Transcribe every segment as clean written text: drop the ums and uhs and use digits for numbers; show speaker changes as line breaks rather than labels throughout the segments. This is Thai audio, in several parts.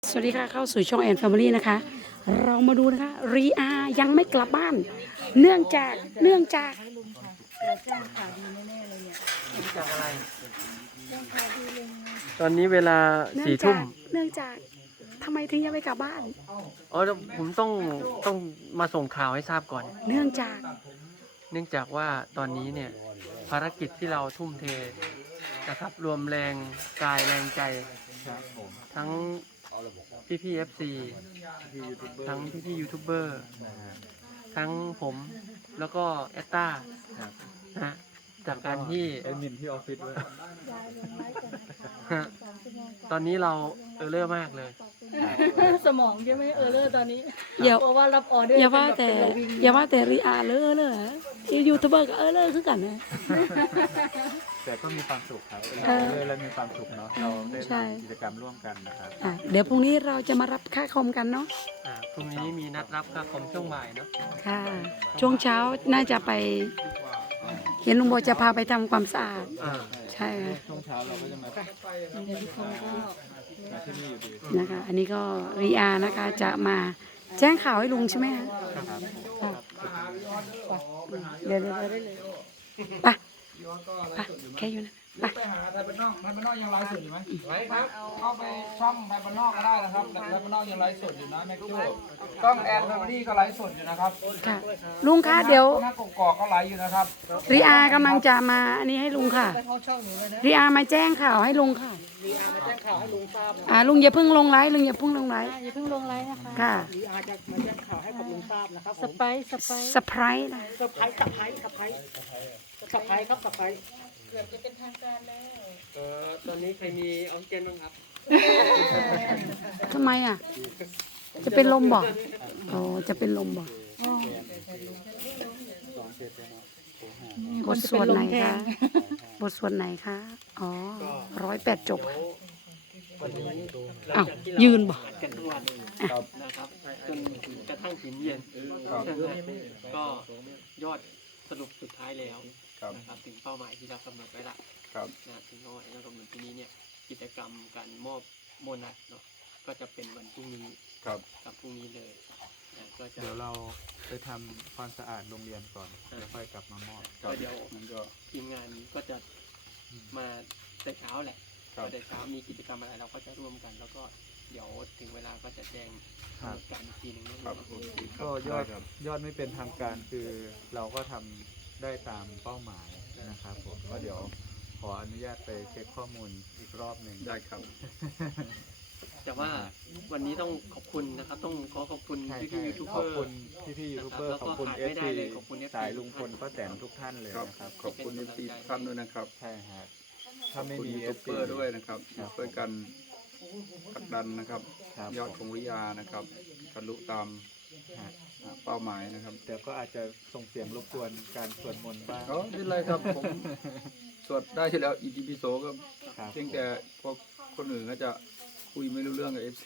สวัสดีค่ะเข้าสู่ช่องแอนแฟมิลี่นะคะเรามาดูนะคะรีอายังไม่กลับบ้าน เนื่องจาก
จ้างข่าวดีแน่ๆเลยเนี่ย
จากอะไร
จ้างข่าวดีเลย
ตอนนี้เวลา4 ทุ่ม
เนื่องจากทำไมถึงยังไม่กลับบ้าน
อ๋อผมต้องมาส่งข่าวให้ทราบก่อน
เนื่องจาก
เนื่องจากว่าตอนนี้เนี่ยภารกิจที่เราทุ่มเทนะครับรวมแรงกายแรงใจทั้งพี่ๆ FC ทั้งพี่ๆยูทูบเบอร์ทั้งผมแล้วก็แอตตานะฮะจากการที่
แอดมินที่ออฟฟิศด้วย
ยายลงไลฟ์กัน
ฮะตอนนี้เราเลอร์มากเลย
สมองใช่ไหมเลอร์ตอนนี้
อย่า
เพราะว่ารับออเดอร์
อย่าว่าแต่
เป็นระวิง
อย่าว่าแต่รีอาเลยยูทูบเบอร์ก็เลยคือกันนะ
แต่ก็มีความสุขครับ
เออ
เลยแล้วมีความสุขเนาะเราได้
ใช่
ทำกิจกรรมร่วมกันนะครับ
เดี๋ยวพรุ่งนี้เราจะมารับค่าคอมกันเนาะ
พรุ่งนี้มีนัดรับค่าคอมช่วงบ่ายเนาะ
ค่ะ ช่วงเช้าน่าจะไป เห็นลุงโบจะพาไปทำความสะอาด
อ่า
ใช่ค่ะ
ช่วงเช้าเราก็จะมาที่นี่อยู่ดี
นะคะ อันนี้ก็รีอานะคะจะมาแจ้งข่าวให้ลุงใช่ไหมคะ
ครับ
เดี๋ยวได้เลยไปแค่อยู่นะไป
ไปหาไทยบ้านนอกไทยบ้านนอกยังไลฟ์สดอยู่ไหมไลฟ์ครับเข้าไปช่องไทยบ้านนอกก็ได้นะครับไทยบ้านนอกยังไลฟ์สดอยู่นะแม็กจูต้องแอนแฟมิลี่ก็ไลฟ์สดอยู่นะครับ
ค่ะลุงคะเดี๋ยว
หน้ากกอกก็ไลฟ์อยู่นะครับ
รีอากำลังจะมาอันนี้ให้ลุงค่ะรีอามาแจ้งข่าวให้ลุงค่ะรีอามาแจ้งข่าวให้ลุงทราบลุงอย่าเพิ่งลงไลฟ์ลุงอย่าเพิ่งลงไลฟ์
อย่าเพิ่งลงไลฟ์นะคะ
ค่ะ
สไปซ์สไปซ์
สไพรส์นะ
ตอนนี้ใครมีออกซิเจนบ้างครับ
ทำไมอ่ะ จะเป็นลมบ่อ๋อจะเป็นลมบ่บทสวดไหนคะบทสวดไหนคะอ๋อ108 จบ
วันนี้หลัง
อ้าว
จากที่เรา
ยืนบ่
อัดกันทุกวันนะครับจนกระทั่งถึงเย็นใช่ไหมก็ยอดสรุปสุดท้ายแล้วนะครับถึงเป้าหมายที่เรากำหนดไว้ละ
ครับ
นะถึงเป้าหมายที่เรากำหนดที่นี้เนี่ยกิจกรรมการมอบโบนัสเนาะก็จะเป็นวันพรุ่งนี้
ครับ
กับพรุ่งนี้เลยนะก็จะ
เดี๋ยวเราไปทำความสะอาดโรงเรียนก่อนแล้วค่อยกลับมามอบ
ก็เดี๋ยว
มันก็
ทีมงานก็จะมาแต่เช้าแหละ
ครับ
แต่เช้ามีกิจกรรมอะไรเราก็จะร่วมกัน แล้วก็เดี๋ยวถึงเวลาก็จะแจ้งกำหนดการอีกทีหนึ่งนะ
ครับก็ยอดไม่เป็นทางการคือเราก็ทำได้ตามเป้าหมายนะครับผมก็เดี๋ยวขออนุญาตไปเช็คข้อมูลอีกรอบหนึ่งได้ครับ
แต่ว่าวันนี้ต้องขอบคุณนะครับ ต้องขอขอบคุณ
ใช่
พี่
ใช่
ๆยูทูบ
ข
เบ
อบ
อร์
คุณพี่ๆยูทูบเบอร์
แล้ว
ข
ก็
อบคุณ
ขาด
เอ
ไม่
ฟ
ได้
ซี
เลยขอบคุณ FC
สายลุงพลป้าแตนทุกท่านเลยนะครับ
ขอบคุณFC ทุกท่านด้วยนะครับ
ใช่ฮะถ้าไม่
ขอบคุณ
มี
ยู
เอ
ทู
ฟ
บเบ
ซี
อร์ด้วยนะครับ
ครับ
ช่วยกันผลักดันนะครับ
ครับ
ยอดของวิทยานะครับบรรลุตาม
ฮะ
เป้าหมายนะครับ
แต่ก็อาจจะส่งเสียงรบกวนการสวดมนต์บ้าง
ก็ไม่เป็นไรครับผมสวดได้ที่แล้วอีจีพีโซก็
ครับ
เพียงแต่พวกคนอื่นก็จะคุยไม่รู้เรื่องกับ FC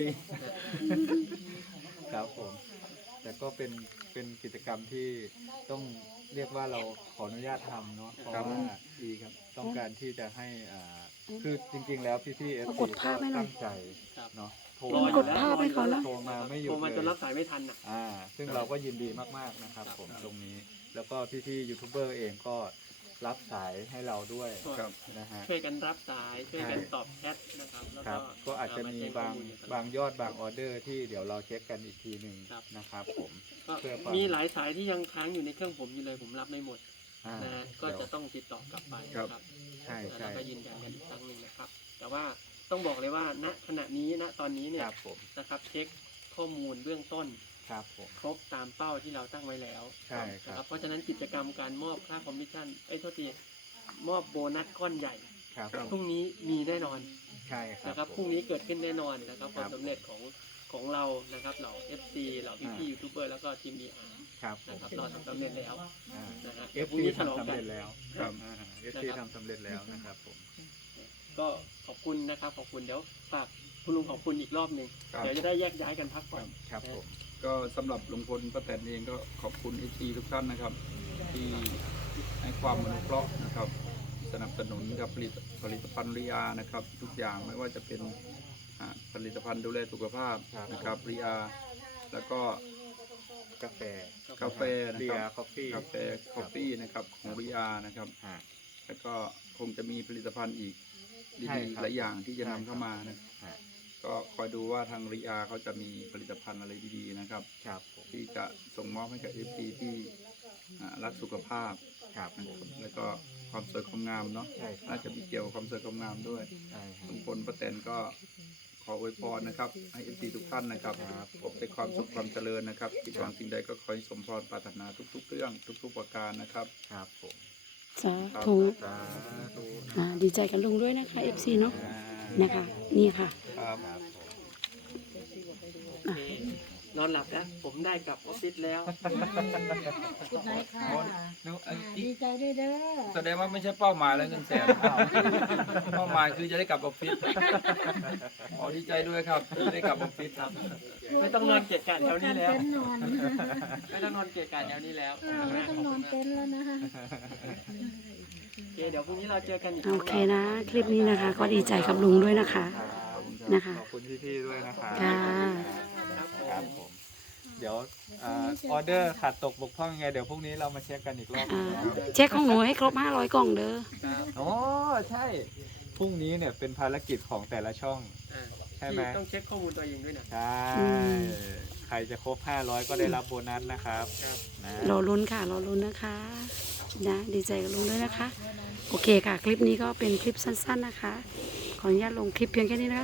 ครับผมแต่ก็เป็นกิจกรรมที่ต้องเรียกว่าเราขออนุญาตทำเนาะเพราะว่าดีครับต้องการที่จะให้คือจริงๆแล้วพี่ๆเอฟ
กดภาพให้หน่อย
ตั้งใจ
ครับ
เนาะโทร
กดภาพให้เขาแล้ว
โทรมาไม่หยุ
โท
ด
รมาจน
เล
รั
ย
บสายไม่ทันอ่ะ
ซึ่งเราก็ยินดีมากๆนะครับผมตรงนี้ แล้วก็พี่ๆยูทูบเบอร์เองก็รับสายให้เราด้วย
ครับ
นะฮะ
ช่วยกันรับสายช่วยกันตอบแชทนะครับแล้ว
ครับ ก็อาจจะมีบาง
แจ้ข้อล
บางยอดบางออเดอร์ที่เดี๋ยวเราเช็คกันอีกทีหนึ่ง
ครับ
นะครับผม
ก็
เพื่อความ
มีหลายสายที่ยังค้างอยู่ในเครื่องผมอยู่เลยผมรับไม่หมด
อ่า
นะฮะก็
เดี๋ยว
จะต้องติดต่อกลับไป
ครับ
นะครับ
ใช่
แล้ว
ใช่
ก็ยืนยันกันอีกครั้งหนึ่งนะครับ แต่ว่าต้องบอกเลยว่าณขณะนี้ณตอนนี้เนี่
ค
ย
รับผม
นะครับเช็คข้อมูลเบื้องต้น
ครับผม
ครบตามเป้าที่เราตั้งไว้แล้ว
ใช่ครับ
นะเพราะฉะนั้นกิจกรรมการมอบค่าคอมมิชชั่นโทษทีมอบโบนัสก้อนใหญ่
ครับ
พรุ่งนี้มีแน่นอน
ใช่ครับ
นะครับ
ผม
พรุ่งนี้เกิดขึ้นแน่นอนนะครับค
ครั
วาม
บ
สำเร็จของเรานะครับเหล่า FC เหล่าพี่ๆยูทูบเบอร์แล้วก็ทีม VR
ครับผม
นะครับเราทำสำเร็จแล้ว
อ่า
นะฮะ
เอฟ
พรุ่ง
ซี
นี้ฉลอง
ทำสำ
กัน
เร็จแล้ว
ครับ
เอฟซีทำสำเร็จแล้วนะครับผม
ก็ขอบคุณนะครับขอบคุณเดี๋ยวฝากคุณลุงขอบคุณอีกรอบหนึ่ง
ครับ
เดี๋ยวจะได้แยกย้ายกันพักผ่อน
ครับผม
ก็สำหรับลุงพลป้าแตนเองก็ขอบคุณ FC ทุกท่านนะครับ ที่ให้ความอนุเคราะห์นะครับ สนับสนุนกับผลิตภัณฑ์ริยานะครับ ทุกอย่างไม่ว่าจะเป็นผลิตภัณฑ์ดูแลสุขภาพนะครับรีอาแล้วก็
กาแฟ
กาแฟนะ
เบี
ค
ย
รับ
ร์คอฟฟี่
กาแฟคอฟฟี่นะครับของรีอานะครับ แล้วก็คงจะมีผลิตภัณฑ์อีก
ใช่
ดี
ครับ
ๆหลายอย่างที่จะนำเข้ามานะ
ฮะ
ก็คอยดูว่าทางรีอาเขาจะมีผลิตภัณฑ์อะไรดีๆนะครับ
ครับผม
ที่จะส่งมอบให้กับ FP ที่รักสุขภาพ
ครับ
นะครับแล้วก็ความสวยความงามเนาะ
ใช่ครับ
น่าจะมีเกี่ยวกับความสวยความงามด้วย
ใช่ครับ
ลุงพลป้าแตนก็ขออวยพรนะครับให้ FP ทุกท่านนะครับพบแต่ความสุขความเจริญนะครับคิดหวังสิ่งใดก็ขอให้สมพรปรารถนาทุกๆเรื่องทุกๆประการนะครับ
ครับผม
สาธุ
สาธุ
ดีใจกับลุงด้วยนะคะ FC เนาะนะคะ นี่ค่ะ
ครับ
นอนหลับแล้วผมได้กลับออฟฟิศแล้ว
กุดไนท์ค่ะ
ดี
ใจด้วยเด้อ
แสดงว่าไม่ใช่เป้าหมายแล้วเงินแสนเป้าหมายคือจะได้กลับออฟฟิศอ๋อดีใจด้วยครับที่ได้กลับออฟฟิศครับ
ไม่ต้องนอนเกะกะแถวนี้แล้ว
เต็นท์นอน
ไม่ต้องนอนเกะกะแถวนี้แล้ว
ไม่ต้องนอนเต็นท์แล้วนะคะ
โอเคเดี๋ยวพรุ่งนี้เราเจอกันอีก
โอเคนะ คลิปนี้นะคะ ก็ดีใจกับลุงด้วยนะคะ นะคะ
ขอบคุณพี่ๆด้วยนะครับ
ค่ะ
ครับผม เดี๋ยวออเดอร์ขาดตกบกพร่องยังไงเดี๋ยวพรุ่งนี้เรามาเช็คกันอีกรอบหนึ่งนะครับ
เช็คของหนูให้ครบ 500 กล่องเด้อ
อ๋อใช่ พรุ่งนี้เนี่ยเป็นภารกิจของแต่ละช่อง ใช่ไหม
พี่ต้องเช็คข้อมูลตัวเองด้วยนะ
ใช่ ใครจะครบ 500 ก็ได้รับโบนัสนะครับนะ
รอลุ้นค่ะ รอลุ้นนะคะนะดีใจกับลุงด้วยนะคะ โอเคค่ะ คลิปนี้ก็เป็นคลิปสั้นๆนะคะ ขออนุญาตลงคลิปเพียงแค่นี้นะคะ